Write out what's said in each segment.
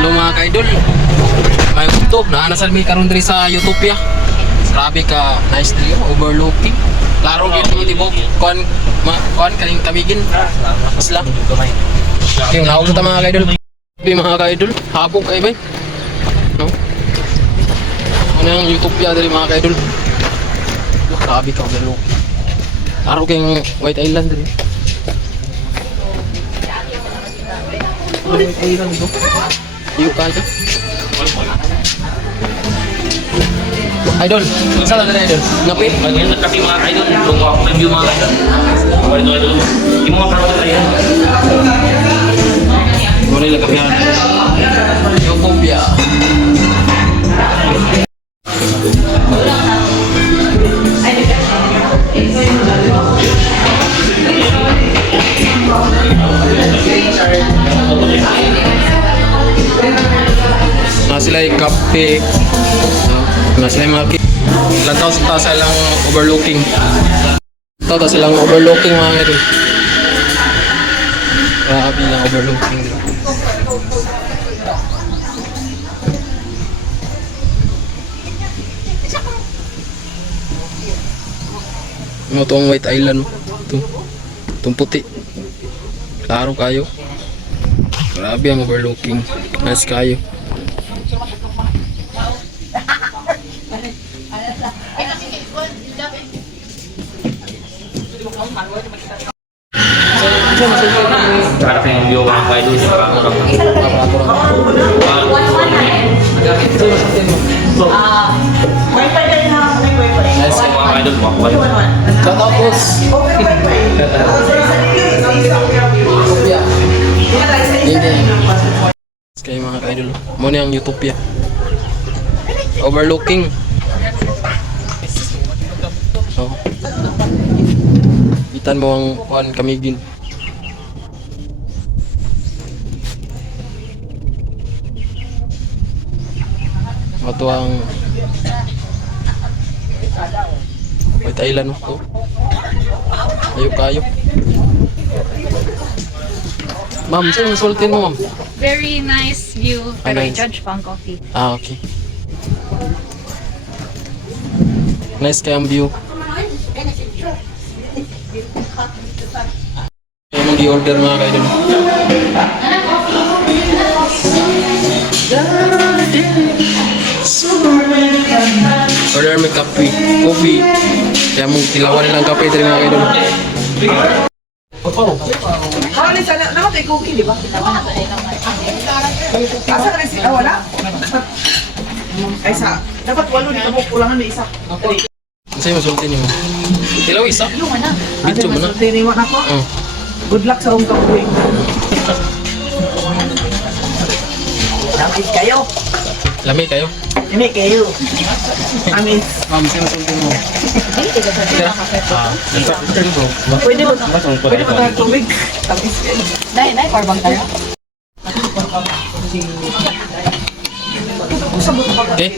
Hello mga ka-idol. May YouTube na nasal mi karon diri sa Utopia. Grabe ka nice diri overlooking. Klaro gyud mo tibok kon ma kon kaning tabigin. Isla. Yung sa mga ka-idol. Grabe mga ka-idol. Habog kay bay. No? Ano yung Utopia diri mga ka-idol. Grabe ka overlooking. Klaro kayong White Island diri. White Island bro. Iyo ka dyan. Idol, saan ka na idol? Ngapi? Ngayon nagkapi mga idol, kung ako review mga idol. Mga idol. Yung mga karoon tayo. Muna yung nagkapi yan. Sila yung kape. No? Na sila yung mga ki- Lantaw sa tasa lang overlooking. Lantaw ta silang overlooking mga idol. Grabe lang overlooking dito. Ano to White Island? Ito. Itong puti. Klaro kayo. Grabe ang overlooking. Nice kayo. Harap yung view. Para yung hawak ng mga idol, mga idol. Tapos. Kayo mga ka-idol. Muna ang Utopia. Overlooking. Itan mo ang kuhan kamigin. Ito ang White Island mo to. Ayo kayo. Ma'am, sino sultin mo, ma'am? Very nice view. Ah, Pero nice. i-judge pa ang coffee. Ah, okay. Nice kayang view. I-order mga kaidol. Order may kape, coffee. Kaya mong tilawan nilang kape dito mga kaidol. Ah, ni sana naman kay cookie, di ba? Asa ka rin si ah, wala? Ay sa dapat walo di ka mo kulangan may isa. Sa'yo masultin niyo. Tilaw isa. Bitso mo na. Tiniwan ako. Mm. Good luck sa ungkap ko. Dapat kayo. Lami kayo. Ini kayo. Amin. Ma'am, sino sultin mo? Tira. Ah, Pwede ba? Pwede ba tayo tubig? Tapos Dahil, dahil, power tayo. Okay.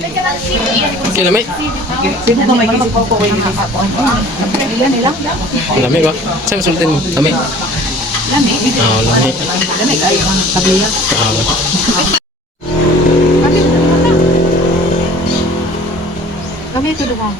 Okay, lami. Sino ba? Sa'yo masultin mo? Lamig. Kami ito dumang.